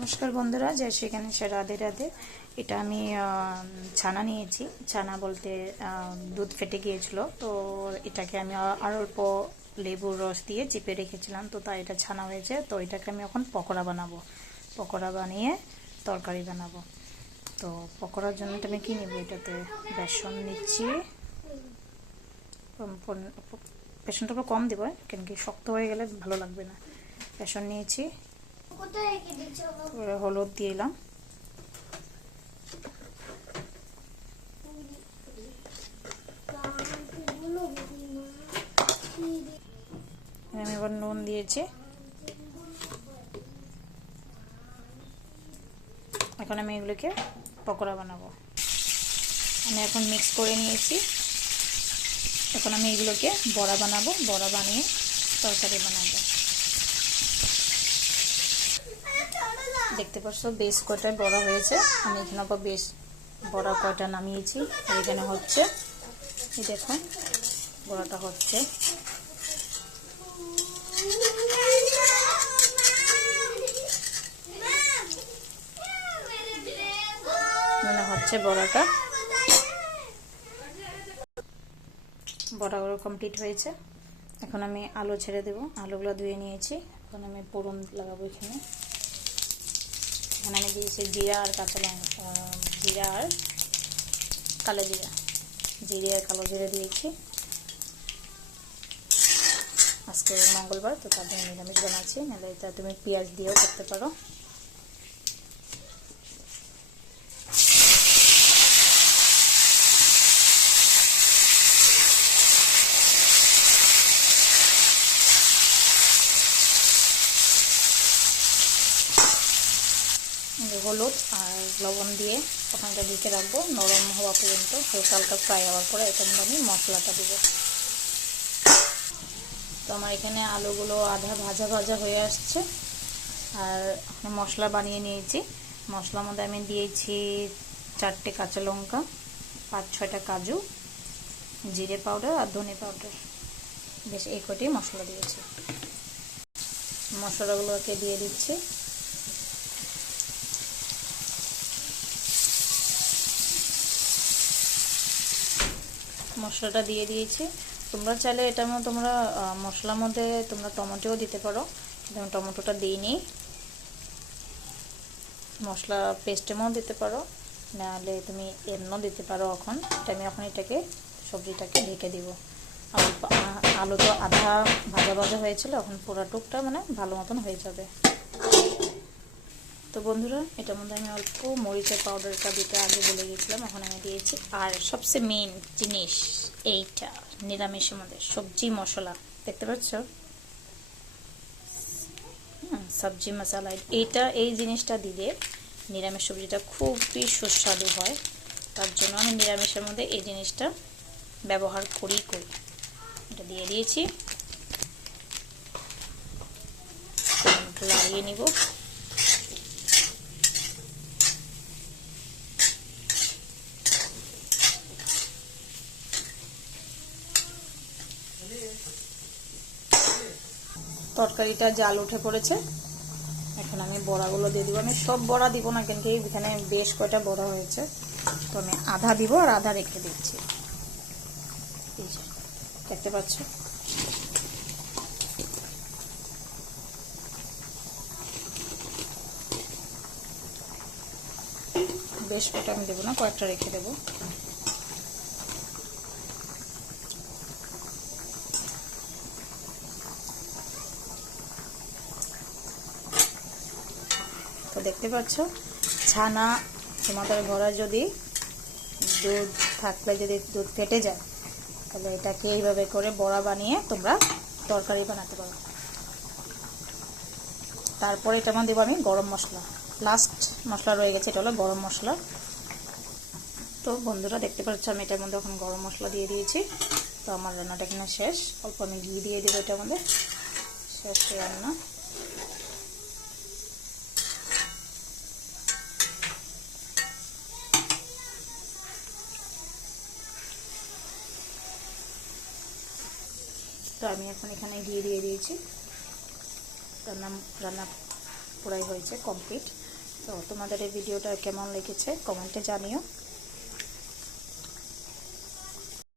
নমস্কার বন্ধুরা, জয় শ্রী গণেশ, রাধে রাধে। এটা আমি ছানা নিয়েছি। ছানা বলতে দুধ ফেটে গিয়েছিল, তো এটাকে আমি আর অল্প লেবুর রস দিয়ে চিপে রেখেছিলাম, তো তাই এটা ছানা হয়েছে। তো এটাকে আমি এখন পকোড়া বানাবো। পকোড়া বানিয়ে তরকারি বানাবো। তো পকোড়ার জন্য আমি কী নেব, এটাতে বেসন নিচ্ছি। বেসনটা একটু কম দেবো, কেন কি শক্ত হয়ে গেলে ভালো লাগবে না। বেসন নিয়েছি, হলুদ দিলাম, আমি এবার নুন দিয়েছি। এখন আমি এগুলোকে পকোড়া বানাবো। আমি এখন মিক্স করে নিয়েছি। এখন আমি এগুলোকে বড়া বানাবো, বড়া বানিয়ে তরকারি বানাবো। দেখতে পাচ্ছ বেশ কয়টা বড়া হয়েছে। আমি এখানে আবার বেশ বড়া কয়টা নামিয়েছি। আর এখানে হচ্ছে, এই দেখুন বড়াটা হচ্ছে। মানে হচ্ছে বড়াটা, বড়াগুলো কমপ্লিট হয়েছে। এখন আমি আলু ছেড়ে দেবো। আলুগুলো ধুয়ে নিয়েছি। এখন আমি ফোড়ন লাগাবো। এখানে আমি দিয়েছি জিরা আর কাঁচা লঙ্কা, জিরা আর কালো জিরা, জিরে আর কালো জিরা দিয়েছি। আজকে মঙ্গলবার, তো তার জন্য নিরামিষ বানাচ্ছি। নাহলে এটা তুমি পেঁয়াজ দিয়েও করতে পারো। হলুদ আর লবণ দিয়ে ওখানটা ঢেকে রাখবো নরম হওয়া পর্যন্ত। হালকা হালকা ফ্রাই হওয়ার পরে এটার মধ্যে আমি মশলাটা দেবো। তো আমার এখানে আলুগুলো আধা ভাজা ভাজা হয়ে আসছে। আর মশলা বানিয়ে নিয়েছি। মশলার মধ্যে আমি দিয়েছি 4টে কাঁচা লঙ্কা, 5-6টা কাজু, জিরে পাউডার আর ধনে পাউডার। বেশ এই কটি মশলা দিয়েছি। মশলাগুলোকে দিয়ে দিচ্ছি। মশলাটা দিয়ে দিয়েছি। তোমরা চাইলে এটার মধ্যে তোমরা মশলার মধ্যে তোমরা টমেটোও দিতে পারো। আমি টমেটোটা দিইনি। মশলা পেস্টের মধ্যে দিতে পারো, নাহলে তুমি এমনও দিতে পারো। এখন আমি এটাকে সবজিটাকে ঢেকে দিব। আর আলু তো আধা ভাজা ভাজা হয়েছিল, এখন পুরো টুকটা মানে ভালো মতন হয়ে যাবে। তো বন্ধুরা, এটার মধ্যে আমি অল্প মরিচের পাউডারটা দিতে আগে বলে গেছিলাম, এখন আমি দিয়েছি। আর সবচেয়ে মেন জিনিস এইটা, নিরামিষের মধ্যে সবজি মশলা দেখতে পাচ্ছ, সবজি মশলা। এই জিনিসটা দিলে নিরামিষ সবজিটা খুবই সুস্বাদু হয়। তার জন্য আমি নিরামিষের মধ্যে এই জিনিসটা ব্যবহার করি। এটা দিয়ে দিয়েছি, লাগিয়ে নিব। তরকারিটা জাল উঠে পড়েছে। এখন আমি বড়াগুলো দিয়ে দিব। আমি সব বড়া দিব না, কিন্তু এখানে বেশ কয়টা বড়া হয়েছে, তো আমি আধা দিব আর আধা রেখে দিচ্ছি। এই যে দেখতে পাচ্ছ, বেশ কয়টা আমি দেবো না, কয়েকটা রেখে দেবো। তো দেখতে পাচ্ছ, ছানা তোমাদের ঘরে যদি দুধ থাকলে, যদি দুধ ফেটে যায়, তাহলে এটাকে এইভাবে করে বড়া বানিয়ে তোমরা তরকারি বানাতে পারো। তারপরে এটার মধ্যে দেবো আমি গরম মশলা। লাস্ট মশলা রয়ে গেছে, এটা হলো গরম মশলা। তো বন্ধুরা দেখতে পাচ্ছ, আমি এটার মধ্যে এখন গরম মশলা দিয়ে দিয়েছি। তো আমার রান্নাটা এখানে শেষ। অল্প আমি ঘি দিয়ে দেবো এটার মধ্যে। শেষ রান্না। তো আমি এখন এখানে ঘি দিয়ে দিয়েছি। রান্না পুরাই হয়েছে কমপ্লিট। তো তোমাদের এই ভিডিওটা কেমন লেগেছে কমেন্টে জানিও।